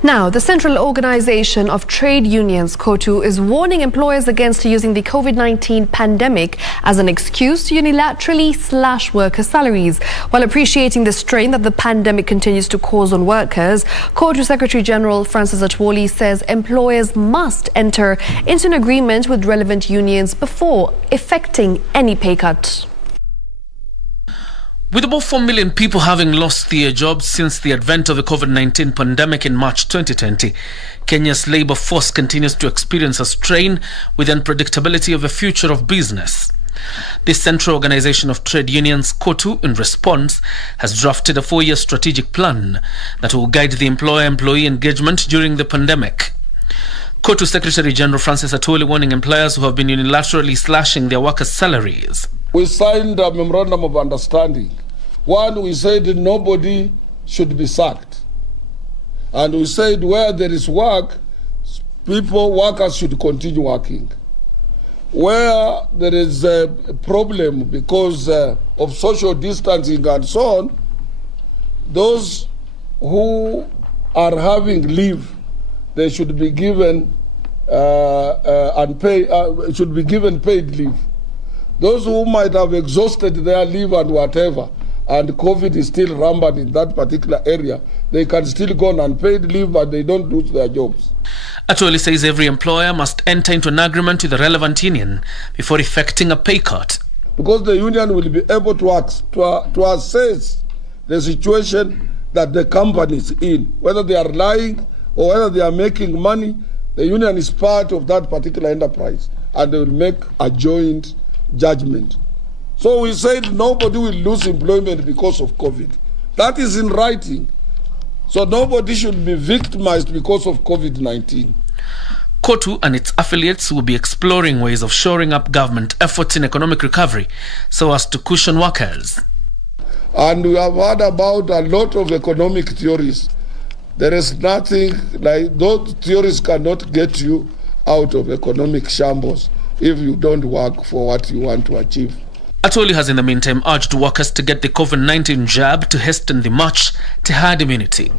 Now, the Central Organization of Trade Unions, COTU, is warning employers against using the COVID-19 pandemic as an excuse to unilaterally slash worker salaries. While appreciating the strain that the pandemic continues to cause on workers, COTU Secretary General Francis Atwoli says employers must enter into an agreement with relevant unions before effecting any pay cut. With about 4 million people having lost their jobs since the advent of the COVID-19 pandemic in March 2020, Kenya's labour force continues to experience a strain with unpredictability of the future of business. The Central Organization of Trade Unions, COTU, in response, has drafted a 4-year strategic plan that will guide the employer-employee engagement during the pandemic. COTU Secretary General Francis Atwoli warning employers who have been unilaterally slashing their workers' salaries. We signed a memorandum of understanding. One, we said nobody should be sacked. And we said where there is work, workers should continue working. Where there is a problem because of social distancing and so on, those who are having leave, they should be given paid leave. Those who might have exhausted their leave and whatever, and COVID is still rampant in that particular area, they can still go on unpaid leave, but they don't lose their jobs. Atwoli says every employer must enter into an agreement with the relevant union before effecting a pay cut. Because the union will be able to assess the situation that the company is in, whether they are lying or whether they are making money. The union is part of that particular enterprise, and they will make a joint judgment. So we said nobody will lose employment because of COVID. That is in writing. So nobody should be victimized because of COVID-19. COTU and its affiliates will be exploring ways of shoring up government efforts in economic recovery so as to cushion workers. And we have heard about a lot of economic theories. There is nothing like those theories cannot get you out of economic shambles if you don't work for what you want to achieve. Atwoli has in the meantime urged workers to get the COVID-19 jab to hasten the march to herd immunity.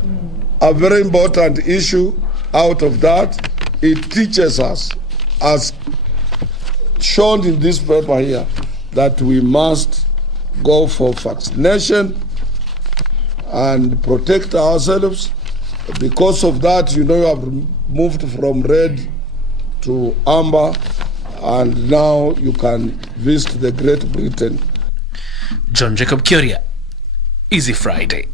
A very important issue out of that, it teaches us, as shown in this paper here, that we must go for vaccination and protect ourselves. Because of that, you have moved from red to amber, and now you can visit the Great Britain. John Jacob Kuria, Easy Friday.